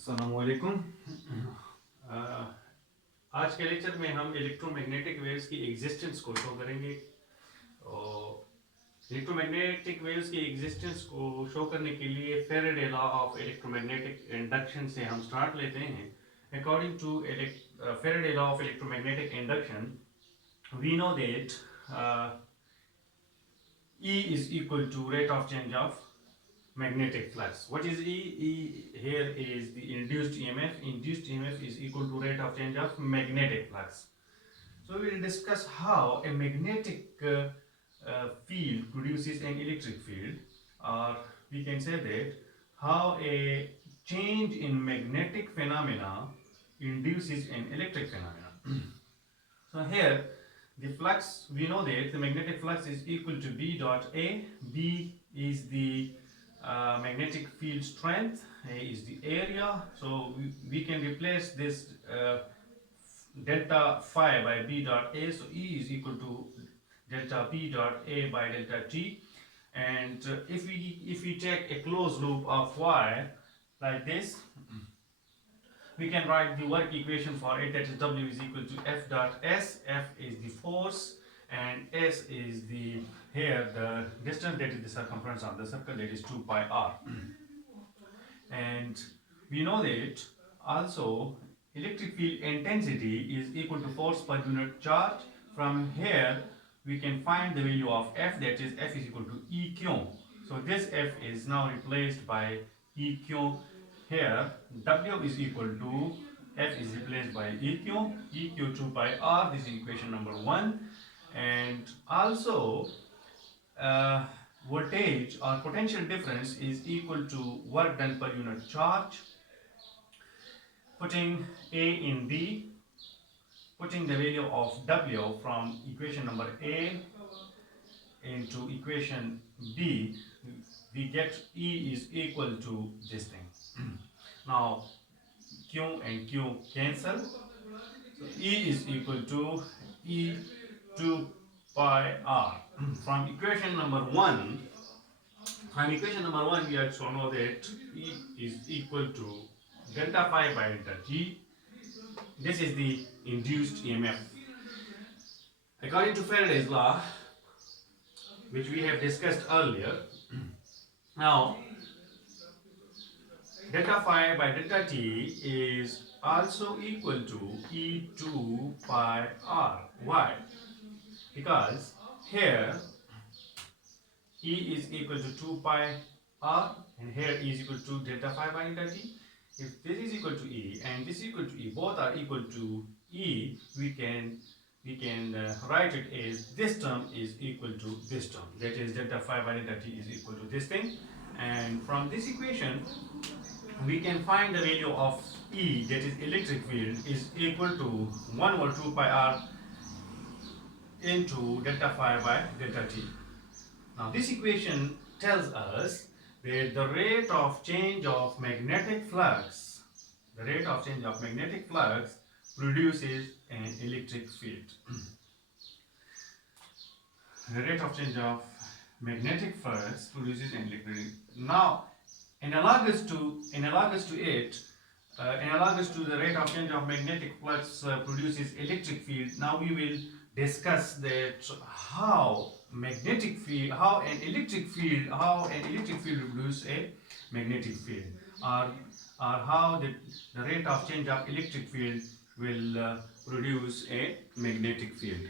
अस्सलाम वालेकुम। आज के लेक्चर में हम इलेक्ट्रोमैग्नेटिक वेव्स की एग्जिस्टेंस को शो करेंगे। और इलेक्ट्रोमैग्नेटिक वेव्स की एग्जिस्टेंस को शो करने के लिए Faraday law of electromagnetic induction से हम स्टार्ट लेते हैं। According to Faraday law of electromagnetic induction, we know that E is equal to rate of change of magnetic flux. What is E? E here is the induced EMF. Induced EMF is equal to rate of change of magnetic flux. So we will discuss how a magnetic field produces an electric field, or we can say that how a change in magnetic phenomena induces an electric phenomena. So here the flux, we know that the magnetic flux is equal to B dot A. B is the magnetic field strength, A is the area. So we can replace this delta phi by B dot A. So E is equal to delta B dot A by delta T. And if we take a closed loop of wire like this, we can write the work equation for it, that is W is equal to F dot S. F is the force and S is the distance, that is the circumference of the circle, that is 2 pi r. And we know that also electric field intensity is equal to force per unit charge. From here we can find the value of F, that is F is equal to EQ. So this F is now replaced by EQ. Here W is equal to F is replaced by EQ, EQ 2 pi r. This is equation number 1. And also voltage or potential difference is equal to work done per unit charge. Putting A in B, putting the value of W from equation number A into equation B, we get E is equal to this thing. Now Q and Q cancel, so E is equal to E 2 pi r. From equation number 1, we also know that E is equal to delta phi by delta T. This is the induced EMF. According to Faraday's law, which we have discussed earlier, now delta phi by delta T is also equal to E2 pi r. Why? Because here E is equal to 2 pi r and here E is equal to delta phi by delta T. If this is equal to E and this is equal to E, both are equal to E, we can write it as this term is equal to this term, that is delta phi by delta T is equal to this thing. And from this equation we can find the value of E, that is electric field, is equal to 1 over 2 pi r into delta phi by delta T. Now this equation tells us that the rate of change of magnetic flux, produces an electric field. The rate of change of magnetic flux produces an electric field. Now, analogous to the rate of change of magnetic flux produces electric field. Now we will discuss that how an electric field produces a magnetic field, or how the rate of change of electric field will produce a magnetic field.